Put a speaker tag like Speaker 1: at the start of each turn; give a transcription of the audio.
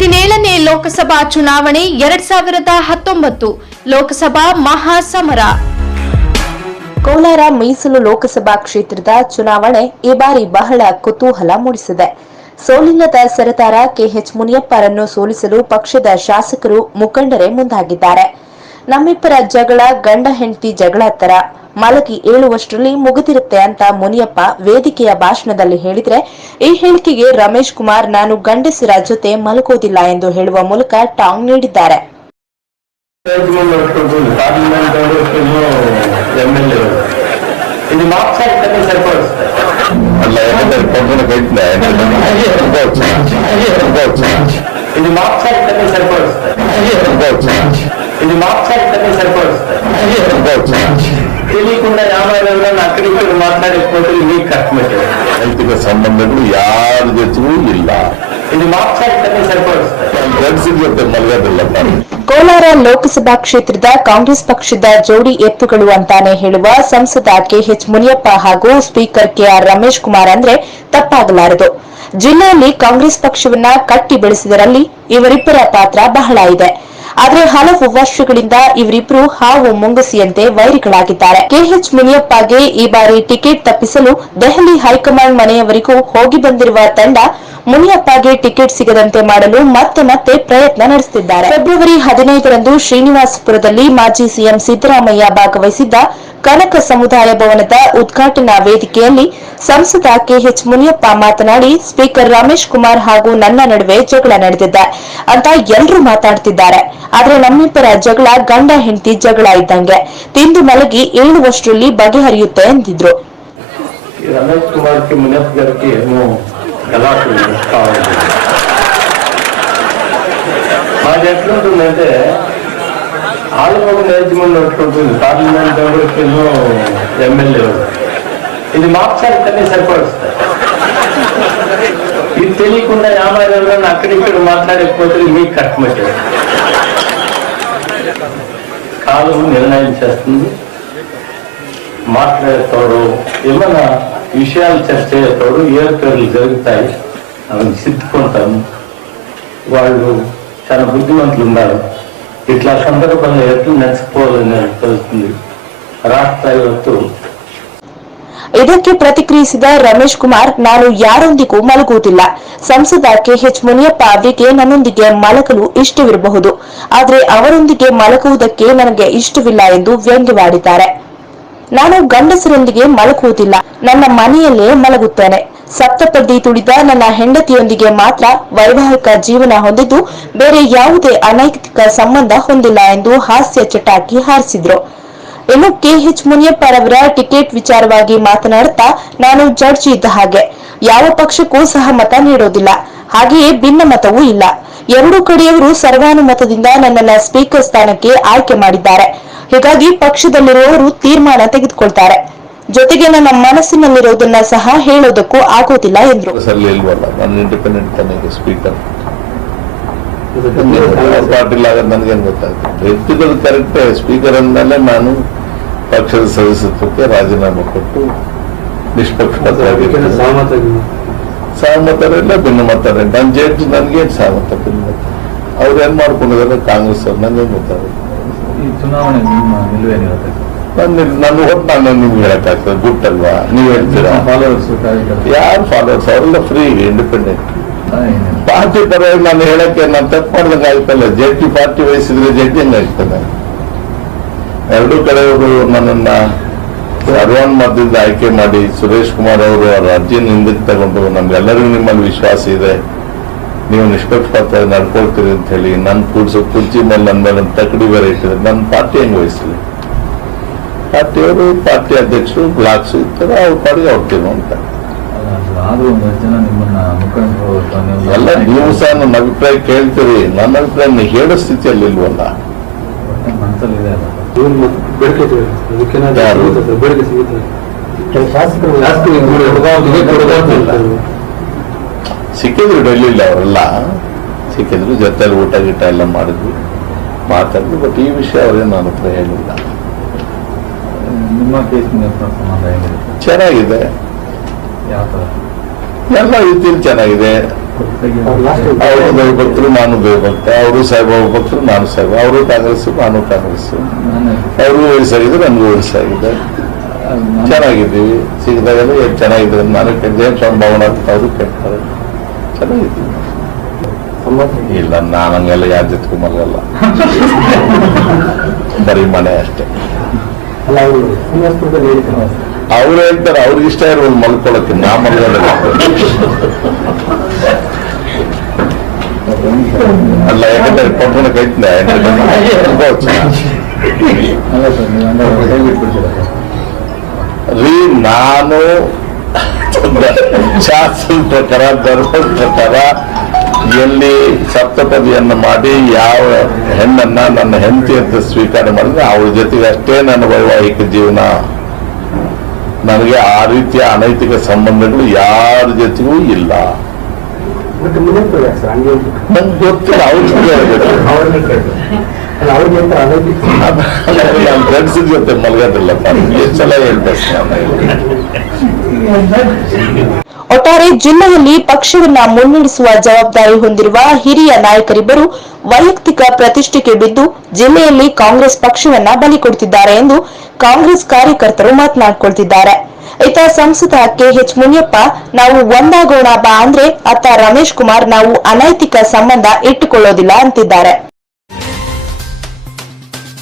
Speaker 1: ಹದಿನೇಳನೇ ಲೋಕಸಭಾ ಚುನಾವಣೆ ಎರಡ್ ಸಾವಿರದ ಹತ್ತೊಂಬತ್ತು. ಲೋಕಸಭಾ ಮಹಾಸಮರ.
Speaker 2: ಕೋಲಾರ ಮೀಸಲು ಲೋಕಸಭಾ ಕ್ಷೇತ್ರದ ಚುನಾವಣೆ ಈ ಬಾರಿ ಬಹಳ ಕುತೂಹಲ ಮೂಡಿಸಿದೆ. ಸೋಲಿಲ್ಲದ ಸರತಾರ ಕೆಎಚ್ ಮುನಿಯಪ್ಪರನ್ನು ಸೋಲಿಸಲು ಪಕ್ಷದ ಶಾಸಕರು ಮುಖಂಡರೇ ಮುಂದಾಗಿದ್ದಾರೆ. ನಮ್ಮಿಬ್ಬರ ಜಗಳ ಗಂಡ ಹೆಂಡತಿ ಜಗಳ ತರ. ಮಲಗಿ ಏಳುವಷ್ಟರಲ್ಲಿ ಮುಗಿದಿರುತ್ತೆ ಅಂತ ಮುನಿಯಪ್ಪ ವೇದಿಕೆಯ ಭಾಷಣದಲ್ಲಿ ಹೇಳಿದ್ರೆ, ಈ ಹೇಳಿಕೆಗೆ ರಮೇಶ್ ಕುಮಾರ್ ನಾನು ಗಂಡಸರ ಜೊತೆ ಮಲಗೋದಿಲ್ಲ ಎಂದು ಹೇಳುವ ಮೂಲಕ ಟಾಂಗ್ ನೀಡಿದ್ದಾರೆ.
Speaker 3: ಇದು ಮಾರ್ಕ್ಸ್ ತಿಳಿಕೊಂಡ ಯಾವಾಗ ಆ ಕಡೆ ಕಡೆ ಮಾತನಾಡಿಕೊಂಡು ನೀವು ಕಟ್
Speaker 4: ಮಾಡ್ತೀವಿ. ರೈತಿಕ ಸಂಬಂಧಗಳು ಯಾರ ಜೊತೆಗೂ ಇಲ್ಲ.
Speaker 2: ಕೋಲಾರ ಲೋಕಸಭಾ ಕ್ಷೇತ್ರದ ಕಾಂಗ್ರೆಸ್ ಪಕ್ಷದ ಜೋಡಿ ಎತ್ತುಗಳು ಅಂತಾನೆ ಹೇಳುವ ಸಂಸದ ಕೆಎಚ್ ಮುನಿಯಪ್ಪ ಹಾಗೂ ಸ್ಪೀಕರ್ ಕೆಆರ್ ರಮೇಶ್ ಕುಮಾರ್ ಅಂದ್ರೆ ತಪ್ಪಾಗಲಾರದು. ಜಿಲ್ಲೆಯಲ್ಲಿ ಕಾಂಗ್ರೆಸ್ ಪಕ್ಷವನ್ನ ಕಟ್ಟಿ ಬೆಳೆಸಿದರಲ್ಲಿ ಇವರಿಬ್ಬರ ಪಾತ್ರ ಬಹಳ ಇದೆ. ಆದ್ರೆ ಹಲವು ವರ್ಷಗಳಿಂದ ಇವರಿಬ್ರು ಹಾವು ಮುಂಗಸಿಯಂತೆ ವೈರಿಗಳಾಗಿದ್ದಾರೆ. ಕೆಎಚ್ ಮುನಿಯಪ್ಪಗೆ ಈ ಬಾರಿ ಟಿಕೆಟ್ ತಪ್ಪಿಸಲು ದೆಹಲಿ ಹೈಕಮಾಂಡ್ ಮನೆಯವರೆಗೂ ಹೋಗಿ ಬಂದಿರುವ ತಂಡ ಮುನಿಯಪ್ಪಗೆ ಟಿಕೆಟ್ ಸಿಗದಂತೆ ಮಾಡಲು ಮತ್ತೆ ಮತ್ತೆ ಪ್ರಯತ್ನ ನಡೆಸುತ್ತಿದ್ದಾರೆ. ಫೆಬ್ರವರಿ ಹದಿನೈದರಂದು ಶ್ರೀನಿವಾಸಪುರದಲ್ಲಿ ಮಾಜಿ ಸಿಎಂ ಸಿದ್ದರಾಮಯ್ಯ ಭಾಗವಹಿಸಿದ್ದ ಕನಕ ಸಮುದಾಯ ಭವನದ ಉದ್ಘಾಟನಾ ವೇದಿಕೆಯಲ್ಲಿ ಸಂಸದ ಕೆಎಚ್ ಮುನಿಯಪ್ಪ ಮಾತನಾಡಿ ಸ್ಪೀಕರ್ ರಮೇಶ್ ಕುಮಾರ್ ಹಾಗೂ ನನ್ನ ನಡುವೆ ಜಗಳ ನಡೆದಿದೆ ಅಂತ ಎಲ್ಲರೂ ಮಾತಾಡ್ತಿದ್ದಾರೆ. ಆದ್ರೆ ನಮ್ಮಿಬ್ಬರ ಜಗಳ ಗಂಡ ಹೆಂಡತಿ ಜಗಳ ಇದ್ದಂಗೆ. ತಿಂದು ಮಲಗಿ ಏಳುವಷ್ಟರಲ್ಲಿ ಬಗೆಹರಿಯುತ್ತೆ ಎಂದಿದ್ರು.
Speaker 3: ರಮೇಶ್ ಕುಮಾರ್ ఆంధ్రప్రదేశ్ రాజ్యమండ్రి ఒకటి ఉంటుంది పార్లమెంట్ ఒకటిను ఎమ్మెల్యే. ఇది మార్చాలి సరిపడుస్తాయి ఇది తెలియకుండా యాభై రోజులను అక్కడిక్కడ మాట్లాడకపోతే మీకు కట్టమటే కాలం నిర్ణయం చేస్తుంది. మాట్లాడేతోడు ఏమైనా విషయాలు చర్చ చేస్తాడు ఏ పేర్లు జరుగుతాయి అవి సిద్దుకుంటాము వాళ్ళు చాలా బుద్ధిమంతులు ఉన్నారు. ఇట్లా సందర్భంగా ఎట్లు నచ్చిపోవాలని నాకు తెలుస్తుంది రాష్ట్ర ಇವತ್ತು
Speaker 2: ಇದಕ್ಕೆ ಪ್ರತಿಕ್ರಿಯಿಸಿದ ರಮೇಶ್ ಕುಮಾರ್ ನಾನು ಯಾರೊಂದಿಗೂ ಮಲಗುವುದಿಲ್ಲ ಸಂಸದ ಕೆಎಚ್ ಮುನಿಯಪ್ಪ ಅವರಿಗೆ ನನ್ನೊಂದಿಗೆ ಮಲಗಲು ಇಷ್ಟವಿರಬಹುದು ಆದ್ರೆ ಅವರೊಂದಿಗೆ ಮಲಗುವುದಕ್ಕೆ ನನಗೆ ಇಷ್ಟವಿಲ್ಲ ಎಂದು ವ್ಯಂಗ್ಯವಾಡಿದ್ದಾರೆ ನಾನು ಗಂಡಸರೊಂದಿಗೆ ಮಲಗುವುದಿಲ್ಲ ನನ್ನ ಮನೆಯಲ್ಲೇ ಮಲಗುತ್ತೇನೆ ಸಪ್ತಪದಿ ತುಳಿದ ನನ್ನ ಹೆಂಡತಿಯೊಂದಿಗೆ ಮಾತ್ರ ವೈವಾಹಿಕ ಜೀವನ ಹೊಂದಿದ್ದು ಬೇರೆ ಯಾವುದೇ ಅನೈತಿಕ ಸಂಬಂಧ ಹೊಂದಿಲ್ಲ ಎಂದು ಹಾಸ್ಯ ಚಟಾಕಿ ಹಾರಿಸಿದ್ರು. ಇನ್ನು ಕೆಎಚ್ ಮುನಿಯಪ್ಪರವರ ಟಿಕೆಟ್ ವಿಚಾರವಾಗಿ ಮಾತನಾಡುತ್ತಾ ನಾನು ಜಡ್ಜ್ ಇದ್ದ ಹಾಗೆ. ಯಾವ ಪಕ್ಷಕ್ಕೂ ಸಹ ಮತ ನೀಡೋದಿಲ್ಲ. ಹಾಗೆಯೇ ಭಿನ್ನಮತವೂ ಇಲ್ಲ. ಎರಡೂ ಕಡೆಯವರು ಸರ್ವಾನುಮತದಿಂದ ನನ್ನನ್ನ ಸ್ಪೀಕರ್ ಸ್ಥಾನಕ್ಕೆ ಆಯ್ಕೆ ಮಾಡಿದ್ದಾರೆ. ಹೀಗಾಗಿ ಪಕ್ಷದಲ್ಲಿರುವವರು ತೀರ್ಮಾನ ತೆಗೆದುಕೊಳ್ತಾರೆ. ಜೊತೆಗೆ ನನ್ನ ಮನಸ್ಸಿನಲ್ಲಿರೋದನ್ನ ಸಹ ಹೇಳೋದಕ್ಕೂ ಆಗೋದಿಲ್ಲ ಎಂದ್ರು.
Speaker 4: ನನ್ಗೇನ್ ಗೊತ್ತಾಗ್ತದೆ ವ್ಯಕ್ತಿಗಳು ಕರೆಕ್ಟ್ ಸ್ಪೀಕರ್ ಅಂದಮೇಲೆ ನಾನು ಪಕ್ಷದ ಸದಸ್ಯತ್ವಕ್ಕೆ ರಾಜೀನಾಮೆ ಕೊಟ್ಟು ನಿಷ್ಪಕ್ಷಪಾತವಾಗಿ ಸಹಮತರಿಲ್ಲ ಭಿನ್ನಮತ ನನ್ನ ಜಡ್ಜ್ ನನಗೆ ಸಹಮತ ಭಿನ್ನಮತ ಅವ್ರು ಏನು ಮಾಡ್ಕೊಂಡಿದ್ದಾರೆ? ಕಾಂಗ್ರೆಸ್ ಅವ್ರು ನನ್ಗೇನ್ ಗೊತ್ತಾಗುತ್ತೆ
Speaker 5: ಈ ಚುನಾವಣೆ ನಿಮ್ಮ ನಿಲುವೇನಿರುತ್ತೆ?
Speaker 4: ನನ್ನ ನಾನು ಹೊತ್ತು ನಾನು ನಿಮ್ಗೆ ಹೇಳಕ್ಕಾಗ್ತದೆ ಗುಟ್ಟಲ್ವಾ ನೀವ್ ಹೇಳ್ತೀರಾ?
Speaker 5: ಫಾಲೋವರ್ಸ್
Speaker 4: ಯಾರು ಫಾಲೋವರ್ಸ್ ಅವರೆಲ್ಲ ಫ್ರೀ ಇಂಡಿಪೆಂಡೆಂಟ್ ಪಾರ್ಟಿ ಪರವಾಗಿ ನಾನು ಹೇಳಕ್ಕೆ ನಾನು ತಪ್ಪು ಮಾಡ್ದಂಗೆ ಆಯ್ತಲ್ಲ? ಜಡ್ಜಿ ಪಾರ್ಟಿ ವಹಿಸಿದ್ರೆ ಜಡ್ಜಿ ಹೆಂಗ್ ಆಯ್ತದೆ ಎರಡೂ ಕಡೆಯವರು ನನ್ನನ್ನ ಸರ್ವಾನುಮತದಿಂದ ಆಯ್ಕೆ ಮಾಡಿ ಸುರೇಶ್ ಕುಮಾರ್ ಅವರು ಅವರ ಅರ್ಜಿನ ಹಿಂದಕ್ಕೆ ತಗೊಂಡು ನಮ್ಗೆಲ್ಲರಿಗೂ ನಿಮ್ಮಲ್ಲಿ ವಿಶ್ವಾಸ ಇದೆ. ನೀವು ನಿಷ್ಪಕ್ಷಪಾತ ನಡ್ಕೊಳ್ತೀರಿ ಅಂತ ಹೇಳಿ ನನ್ನ ಕೂಡ್ಸೋ ಕುರ್ಚಿ ಮೇಲೆ ನನ್ನ ಮೇಲೆ ತಕಡಿ ಬೇರೆ ಇಟ್ಟಿದ್ರೆ ನನ್ನ ಪಾರ್ಟಿ ಹೆಂಗ್ ವಹಿಸಲಿ? ಪಾರ್ಟಿಯವರು ಪಾರ್ಟಿ ಅಧ್ಯಕ್ಷರು ಬ್ಲಾಕ್ಸ್ ಇರ್ತಾರೆ ಅವ್ರ ಪಾಡಿಗೆ ಅವ್ರು
Speaker 5: ನೀವು-
Speaker 4: ಎಲ್ಲ ನೀವು ಸಹ ನನ್ನ ಅಭಿಪ್ರಾಯ ಕೇಳ್ತೀರಿ ನನ್ನ ಅಭಿಪ್ರಾಯ ನೀವು ಹೇಳೋ ಸ್ಥಿತಿಯಲ್ಲಿ ಇಲ್ವಲ್ಲ? ಸಿಕ್ಕಿದ್ರು ಡೆಲ್ಲಿಲಿ ಅವರೆಲ್ಲ. ಸಿಕ್ಕಿದ್ರು ಜೊತೆಯಲ್ಲಿ ಊಟ ಗೀಟ ಎಲ್ಲ ಮಾಡಿದ್ವಿ ಮಾತಾಡಿದ್ವಿ ಬಟ್ ಈ ವಿಷಯ ಅವ್ರೇನು ನನ್ನ ಹತ್ರ ಹೇಳಿಲ್ಲ.
Speaker 5: ನಿಮ್ಮ ಸಂಬಂಧ
Speaker 4: ಚೆನ್ನಾಗಿದೆ. ಎಲ್ಲ ರೀತಿಯಲ್ಲಿ ಚೆನ್ನಾಗಿದೆ. ಅವರು ದೈವಭಕ್ತರು ನಾನು ಭಕ್ತ ಅವರು ಸಾಯಿಬಾಬಾ ಭಕ್ತರು ನಾನು ಸಾಹೇಬ. ಅವರು ಕಾಂಗ್ರೆಸ್ ನಾನು ಕಾಂಗ್ರೆಸ್ ಅವರು ವಯಸ್ಸಾಗಿದೆ ನನಗೂ ವಯಸ್ಸಾಗಿದೆ ಚೆನ್ನಾಗಿದ್ದೀವಿ. ಸಿಗದಾಗೆಲ್ಲ ಎಷ್ಟು ಚೆನ್ನಾಗಿದ್ದಾರೆ ನಾನು ಕೇಳಿದೆ. ಸ್ವಾಮಿ ಅಂತ ಅವರು ಕೇಳ್ತಾರೆ. ಚೆನ್ನಾಗಿದ್ದೀವಿ. ಇಲ್ಲ ನಾನು ಹಂಗೆಲ್ಲ ಯಾರ ಜೊತೆಗೂ ಮಲಗಲ್ಲ. ಬರೀ ಮನೆ ಅಷ್ಟೇ. ಅವ್ರು ಹೇಳ್ತಾರೆ ಅವ್ರಿಗೆ ಇಷ್ಟ ಇರೋದು ಮಲ್ಕೊಳಕ್ಕೆ ನಾ ಮಲ್ಗೋದಿಲ್ಲ ಅಲ್ಲ ಯಾಕಂದ್ರೆ ಪಟ್ಟಣ ಕೈತಿಲ್ಲ
Speaker 5: ಅಲ್ಲ ಸರ್ ನೀವು ಅಂದ್ರೆ ಹೇಗೆ ಬಿಟ್ಬಿಡ್ತೀರಾ ಸರ್
Speaker 4: ರೀ ನಾನು ಶಾಸ್ತ್ರದ ಪ್ರಕಾರ ಧರ್ಮದ ಪ್ರಕಾರ ಎಲ್ಲಿ ಸಪ್ತಪದಿಯನ್ನು ಮಾಡಿ ಯಾವ ಹೆಣ್ಣನ್ನ ನನ್ನ ಹೆಂಡತಿ ಅಂತ ಸ್ವೀಕಾರ ಮಾಡಿದ್ರೆ ಅವಳ ಜೊತೆಗೆ ಅಷ್ಟೇ ನನ್ನ ವೈವಾಹಿಕ ಜೀವನ. ನನಗೆ ಆ ರೀತಿಯ ಅನೈತಿಕ ಸಂಬಂಧಗಳು ಯಾರ ಜೊತೆಗೂ ಇಲ್ಲ. ನಂಗೆ ಗೊತ್ತಿಲ್ಲ ಫ್ರೆಂಡ್ಸ್ ಜೊತೆ ಮಲಗೋದಿಲ್ಲ ಎಷ್ಟು ಸಲ ಹೇಳ್ಬೇಕು ನಾನು?
Speaker 2: ಒಟ್ಟಾರೆ ಜಿಲ್ಲೆಯಲ್ಲಿ ಪಕ್ಷವನ್ನ ಮುನ್ನಡೆಸುವ ಜವಾಬ್ದಾರಿ ಹೊಂದಿರುವ ಹಿರಿಯ ನಾಯಕರಿಬ್ಬರು ವೈಯಕ್ತಿಕ ಪ್ರತಿಷ್ಠೆಗೆ ಬಿದ್ದು ಜಿಲ್ಲೆಯಲ್ಲಿ ಕಾಂಗ್ರೆಸ್ ಪಕ್ಷವನ್ನ ಬಲಿ ಕೊಡ್ತಿದ್ದಾರೆ ಎಂದು ಕಾಂಗ್ರೆಸ್ ಕಾರ್ಯಕರ್ತರು ಮಾತನಾಡಿಕೊಳ್ತಿದ್ದಾರೆ. ಇತ ಸಂಸದ ಕೆಎಚ್ ಮುನಿಯಪ್ಪ, ನಾವು ಒಂದಾಗೋಣ ಬಾ ಅಂದ್ರೆ ಅತ್ತ ರಮೇಶ್ ಕುಮಾರ್ ನಾವು ಅನೈತಿಕ ಸಂಬಂಧ ಇಟ್ಟುಕೊಳ್ಳೋದಿಲ್ಲ ಅಂತಿದ್ದಾರೆ.